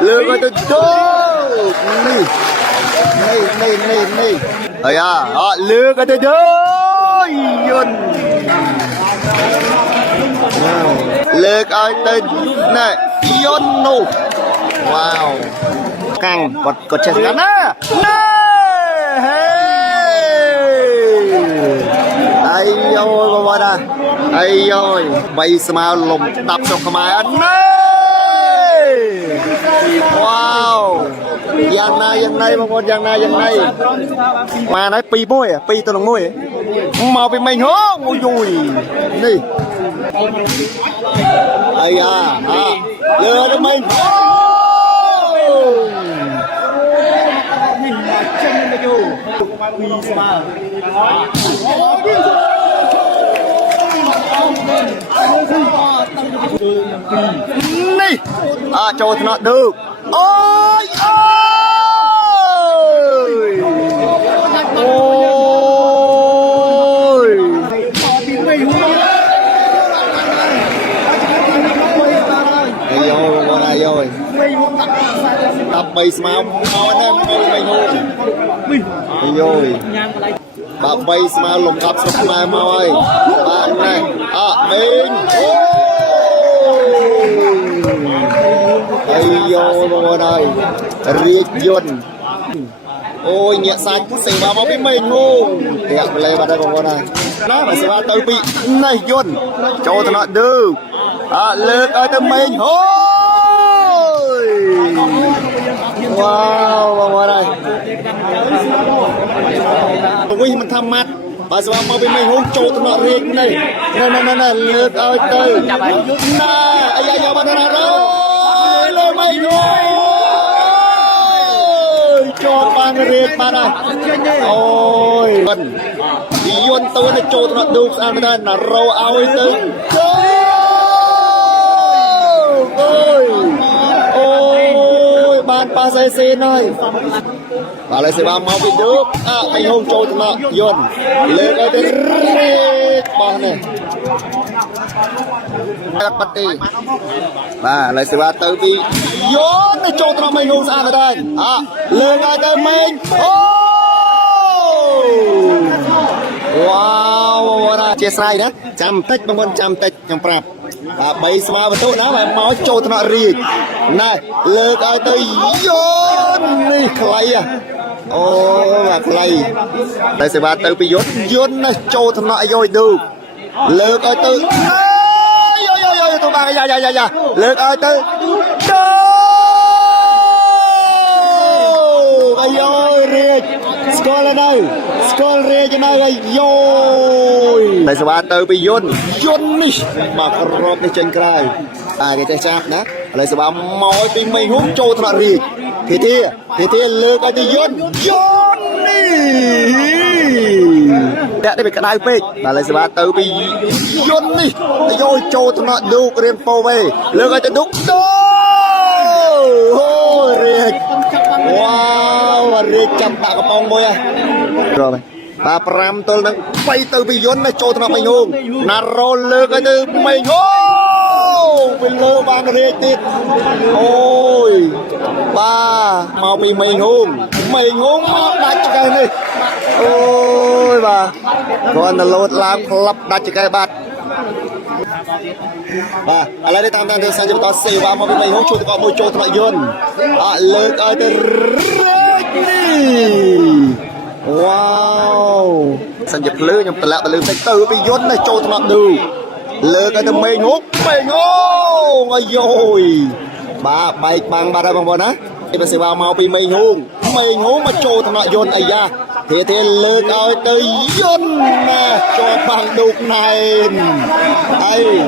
lừa coi tôi đâu này ơi à lừa coi tôi đâu yun lừa coi tôi này yun nu wow căng còn chân ngắn á ai ơi bà nè ai ơi bay smile lùm đập trong cái máy anh wow yang này bà con yang này mà nói pi môi à pi tôi đồng môi màu bị mình hố ngồi dùi đi ai à lừa cho mình này cho nó được ôi rồi tập bay smile mau anh em bay hôn rồi bà bay smile lồng tập smile mau ơi bạn này mình ây vô mọi người riết dồn ôi nhẹ sạch xì vào máu với mình luôn đẹp lên vào đây mọi người này nó phải xì vào tới bị này dồn cho nó được lượt ơi tới mình wow mọi người này ui mình thăm mặt bà sẽ mau bên mình hôn trộn nó riêng này nè lượt ơi từ nè ai giờ bà nè rồi lên mày rồi cho ba người riêng bà này ôi đi yun tôi để trộn nó được sang đây là rau ao từ ban pa say xin ơi và lại sẽ ba mau bị nước anh hôn trôi tụi nó dồn lên cái tên bò này bắt đi và lại sẽ ba tới bị dồn để trôi tụi nó mình hôn sang ở đây lên cái tên mình wow chia sai đó chăm tích bằng con chăm tích trong prap và bay smile vào nó và máu trôi tụi nó riêng này lơ ai tới yun đi clay à ô và clay đây sẽ ba tới bị yun này trôi tụi nó rồi được lơ ai tới yo tụi bạn dạ lơ ai tới ai ơi riêng score lên đây score riêng cho này rồi đây sẽ ba tới bị yun đi mà rộp đi trên cây cái tay chạm đó đây sẽ ba mỏi bên mình hút trôi thật riêng thì lừa cái gì yun đi đã đây bị cái đai pê và lại sẽ ba tới bị yun đi rồi trôi thật được riêng po về lừa cái đúc đâu riêng wow riêng chăm tạ cái bông bôi rồi bà pram tôi đang bay từ bị yun này trôi thật mình hùng nà rồi lừa cái từ mình hùng bên lơ ba người tít ôi ba mau bị mình hùng mau đặt cái này ôi bà con là lột làm lắp đặt cái bát bà lại đây tam thì sang cho tao xì vào mau bị mình hùng chui có môi trôi thật yun lơ cái từ wow sang dập lư nhầm tận lạ tận lư phải từ bị yun này trôi thật được lơ cái từ mình hùng ơi rồi bà bay bằng bà ra bằng bọn á thì bà sẽ vào mau bị mình hôn mà trôi thằng nọ yun ấy ra thì lơ ơi tới yun nè cho bằng đục này ấy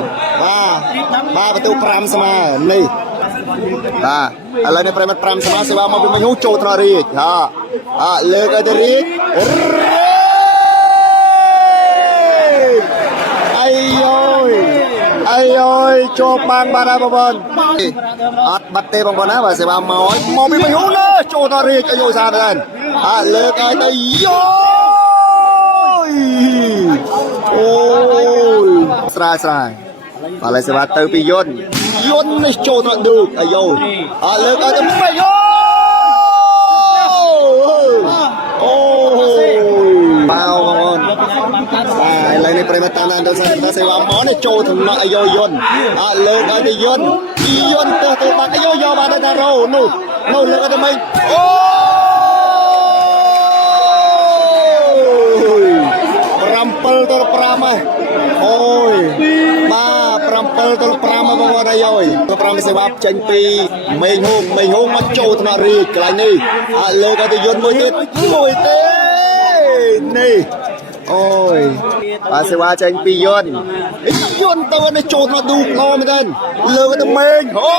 ba tôi pram sama này lên đây pram sama sẽ vào mau bị mình hôn trôi thằng nọ đi lơ ơi tới đi ai ơi cho bang ba ra bọn bắt tê bằng bọn á và sẽ vào máu bị mình hút nữa cho nó riêng cho vô xa đây lơ cái đây ôi sai và lại sẽ vào từ bị yun យន្តនេះចូលទៅឌូអាយ៉ូលើកឲ្យទៅមិនយោអូបាវបងប្អូនបាទឥឡូវនេះប្រិមត្តតាមដានទៅសេវាមកនេះចូលទៅអាយ៉ូយន្តលើកឲ្យទៅយន្តទៅបាត់អាយ៉ូយកបានទៅតារោនោះលើកឲ្យទៅមិនអូ7 ទល់ 5 ហើយអូយបាទ7 ទល់ 5 មកបងប្អូនអាយអើយទៅ5សេវាចេញពីមេងហូងមកចូលថ្នាក់រាជកន្លែងនេះលើកទៅយន្តមួយទៀតនេះអូយបាទសេវាចេញពីយន្តទៅនេះចូលថ្នាក់ឌូល្អមែនទេលើកទៅមេងអូ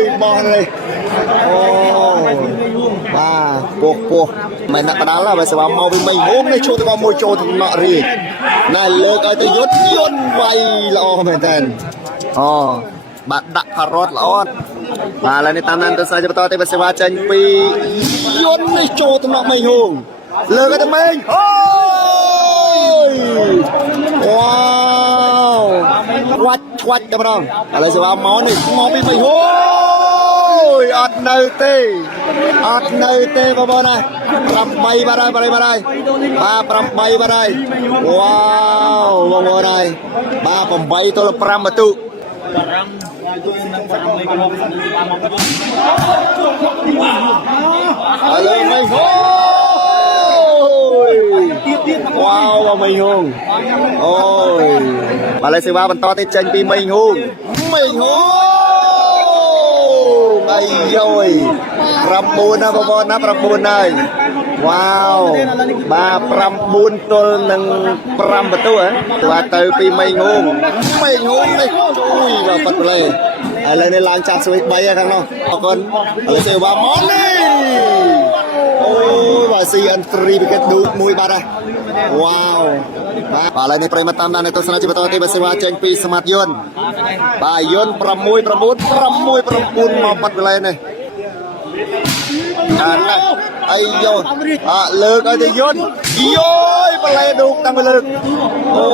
យបងនេះអូបាទពោះមិនដាក់បដាល់បើសេវាមកពីមេងហូងនេះចូលទៅមួយចូលថ្នាក់រាជណែលើកឲ្យទៅយន្តវាយល្អមែនទេអូបាទដាក់ការ៉ុតល្អបាទឥឡូវនេះតាមដានទៅសាច់បន្តទៅសេវាចេញពីយន្តនេះចូលថ្នាក់មេងហូងលើកទៅមេងអូយវ៉ាវឆ្វាច់តែម្ដងឥឡូវសេវាមកនេះមកពីមេងហូងអត់នៅទេបងប្អូនណា8បាទហើយបាទ8បាទហើយវ៉ាវបងប្អូនហើយបាទ8 ទល់ 5 បន្ទុកឥឡូវមេងហូងវ៉ាវបងមេងហូងអូយបាទឥឡូវសេវាបន្តទៀតចេញពីមេងហូងអាយយ9ណាបងប្អូនណា9ហើយវ៉ាវបាទ9 ទល់នឹង 5 បន្ទុកបាទទៅពីមេងហូងនេះជួយបាទប៉ាត់លេឥឡូវនេះឡើងចាត់ស្វី3ហើយខាងនោះអរគុណឥឡូវសេវាមកនេះអូបាទ CN3 វិកេតឌូមួយបាទហើយវ៉ាវបាទឥឡូវនេះប្រិមត្តតាមដាននៅទស្សនាជាបន្តទីសេវាចេញពីស្មាតយន្តបាទយន្ត6 9 មកបាត់កន្លែងនេះអានអីយោលើកឲ្យទៅយន្តយោយបលែឌូកតាំងពីលើកអូ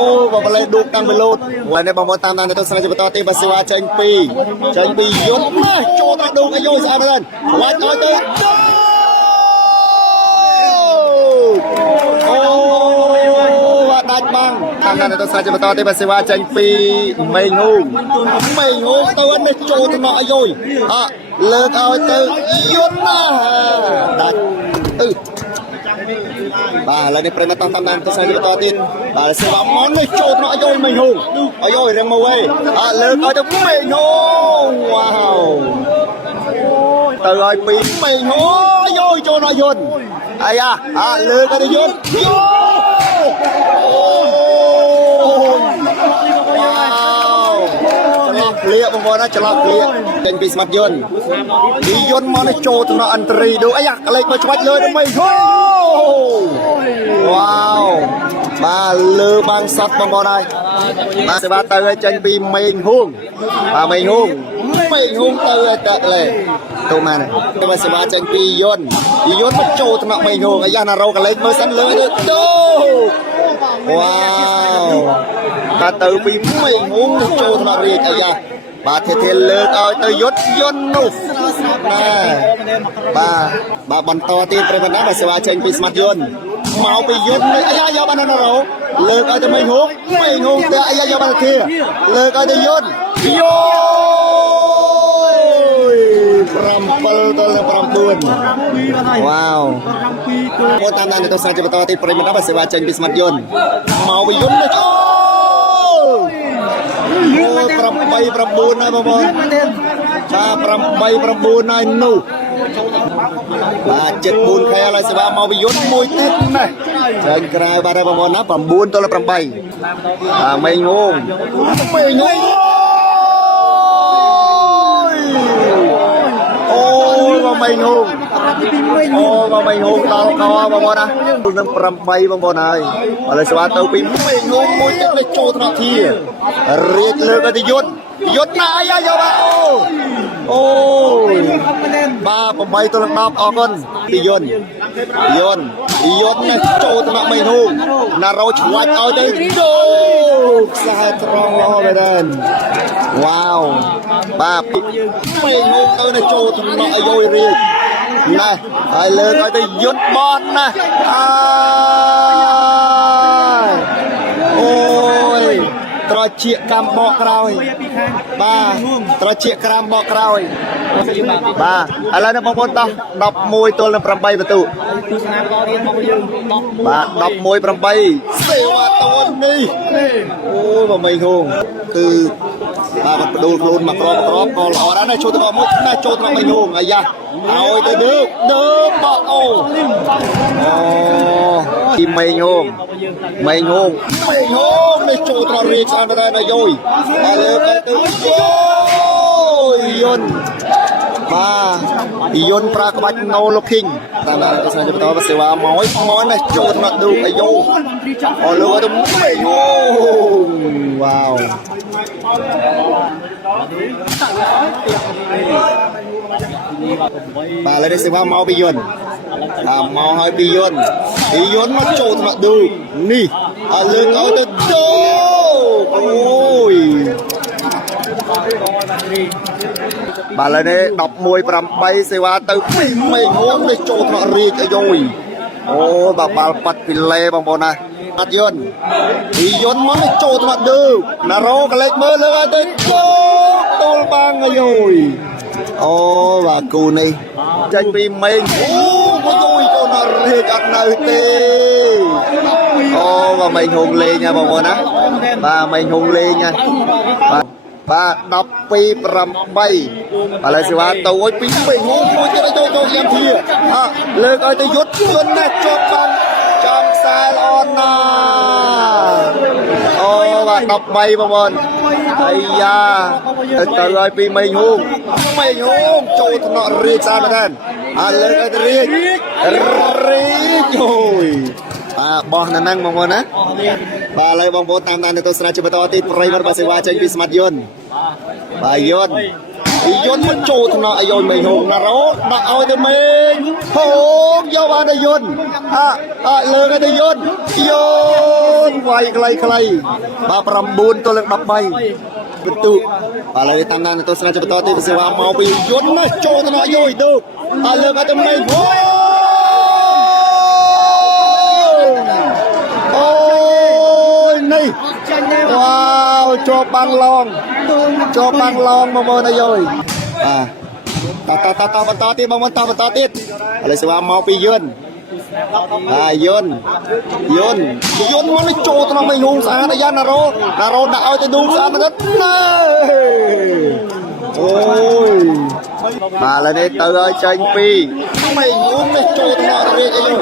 បលែឌូកតាំងពីលោតឥឡូវនេះបងប្អូនតាមដាននៅទស្សនាជាបន្តទីសេវាចេញពីយន្តណាចូលទៅឌូកអាយោស្អាតមែនវាច់ឲ្យទៅដាច់បាំងតាមដានទៅសាច់បន្តទេសេវាចេញពីមេងហូងទៅនេះចូលទៅមកអាយុយលើកឲ្យទៅយន្តណាដាច់បាទឥឡូវនេះប្រិមត្តតាមដានទៅសាច់បន្តទៀតបាទសេវាមកនេះចូលទៅមកអាយុយមេងហូងអាយុយរៀងមកវិញលើកឲ្យទៅមេងហូងវ៉ាវទៅឲ្យពីមេងហូងអាយុយចូលមកយន្តអាយ៉ាលើកឲ្យទៅយន្តក្លៀកបងប្អូនណាច្រឡំក្លៀកចេញពីស្មាត់យន្តមកនេះចូលទៅដល់អន្តរីដូចអីកលេចមកឆ្វាច់លើទៅមិនហូវ៉ាវបាទលើបាំងសតបងប្អូនហើយបាទសេវាទៅឲ្យចេញពីមេងហូងមេងហូងទៅឲ្យតាក់លេទៅមកនេះបាទសេវាចេញពីយន្តមកចូលទៅដល់មេងហូងអាយ៉ាណារោកលេចមើលសិនលើទៅវ៉ាវបាទទៅពីមេងហូងចូលថ្នាក់រាជអាយ៉ាបាទធាលើកឲ្យទៅយន្តនោះណាបាទបន្តទៀតប្រិមត្តណាបាទសេវាចេញពីស្មាត់យន្តមកពីយន្តនេះអាយ៉ាយកបានណារោលើកឲ្យទៅមេងហូងទៅអាយ៉ាយកបានធាលើកឲ្យទៅយន្ត7 ទល់ 9វ៉ាវមកតាមដានទៅសាច់បន្តទៀតប្រិមត្តណាបាទសេវាចេញពីស្មាត់យន្តមកពីយន្តនេះ8 9ហើយបងប្អូនបាទ8 9ហើយនោះបាទ74ខែហើយសេវាមកពីយន្តមួយទៀតណាចេញក្រៅបាទបងប្អូនណា9 ទល់ 8មេងហូងមេងហូងមេងហូងដល់កបងប្អូនណានឹង8បងប្អូនហើយឥឡូវស្វាទៅពីមេងហូងមួយទៀតលេចចូលថ្នាក់ធារៀបលើកឲ្យទៅយន្តណាអាយ៉ាយកបាទអូយបា 8 ទល់នឹង 10 អរគុណពីយន្តនេះចូលថ្នាក់មេហូងណារោឆ្វាច់ឲ្យទៅដូខ្សែត្រង់ល្អមែនទេវ៉ាវបាទមេហូងទៅចូលថ្នាក់អាយុរៀងណែហើយលើកឲ្យទៅយន្តបតណាអូយត្រជាកម្មបកក្រោយបាទត្រជាក្រាមបកក្រោយបាទឥឡូវនេះបងប្អូនតោះ11ទល់នឹង8បន្ទុបាទ11 8សេវាតននេះអូយមកមីហងគឺបាទបដូរខ្លួនមកក្របក៏ល្អដែរណាចូលទៅមួយណាចូលទៅមីហងអាយ៉ាឲ្យទៅដើបកអូទីមីហងនេះចូលត្ររៀបស្អាតដែរណាយយហើយលើកទៅយន្តបាទយន្តប្រាក្បាច់ no looking តាមតែទស្សនវិជ្ជាសេវាមកនេះចូលថ្នាក់ឌូអាយុអរលើទៅវ៉ាវបាទលើនេះសេវាមកពីយន្តមកឲ្យពីយន្តមកចូលថ្នាក់ឌូនេះហើយលើកឲ្យទៅដូអូយបាទឥឡូវនេះ11 8សេវាទៅពីមេងងនេះចូលថ្នាក់រាជអាយុអូបាទបាល់ប៉ាត់ពីលេបងប្អូនណាអត់យន្តមកនេះចូលថ្នាក់ឌឺណារ៉ូកលេចមើលលើឲ្យទៅទល់បាំងអាយុអូបាទគូនេះចេញពីមេងអូកូនរាជអត់នៅទេអូបាទមេងហងលេងណាបងប្អូនណាបាទមេងហងលេងណាបាទ12 8ឥឡូវសេវាទៅអុយពីមេងហងមួយទៀតចូលយ៉ាងធាលើកឲ្យទៅយុទ្ធណាជាប់បាំងចំខ្សែល្អណាអូបាទ13បងប្អូនអាយ៉ាទៅឲ្យពីមេងហងចូលថ្នាក់រាជស្អាតមែនហើយលើកឲ្យទៅរាជអូយបោះនៅហ្នឹងបងប្អូនណាបាទឥឡូវបងប្អូនតាមដានទៅទស្សនាជាបន្តទៀតប្រិយមិត្តបាទសេវាចេញពីស្មាត់យន្តបាទយន្តមកចូលថ្នាក់អាយុមេងហងណារ៉ូដាក់ឲ្យទៅមេងហងយកបានទៅយន្តលើកឲ្យទៅយន្តវាយខ្លីបាទ9ទល់នឹង13បន្ទុបាទឥឡូវតាមដានទៅទស្សនាជាបន្តទៀតសេវាមកពីយន្តណាចូលថ្នាក់អាយុទៅលើកឲ្យទៅមេងនេះវ៉ាវជាប់បាំងឡងបងប្អូនអាយុតបន្តទៀតបងប្អូនបន្តទៀតឥឡូវសេវាមកពីយន្តយន្តមកនេះចូលទៅក្នុងមេងហងស្អាតយ៉ាណារ៉ូដាក់ឲ្យទៅឌូស្អាតទៅណាអូយបាទឥឡូវនេះទៅឲ្យចេញពីមេងហងនេះចូលទៅក្នុងរាជអាយុ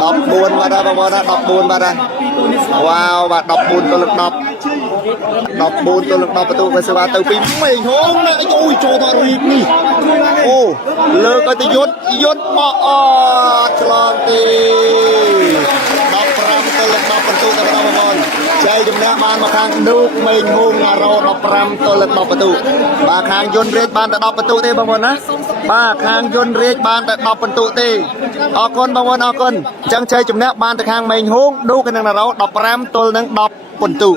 14បាទបងប្អូនណា14បាទវ៉ាវបាទ14ទល់នឹង10បន្ទុកសេវាទៅពីមេងហងណាអូយចូលដល់រៀបនេះអូលើកឲ្យទៅយន្តមកអត់ឆ្លងទេ15ទល់នឹង10បន្ទុកទៅបងប្អូនចៃជំនះបានមកខាងឌូកមេងហងណារ៉ូ15ទល់នឹង10បន្ទុកបាទខាងយន្តរាជបានតែ10បន្ទុកទេបងប្អូនណាបាទខាងយន្តរាជបានតែ10បន្ទុកទេអរគុណបងប្អូនអរគុណអញ្ចឹងចៃជំនះបានទៅខាងមេងហងឌូកនិងណារ៉ូ15ទល់នឹង10បន្ទុក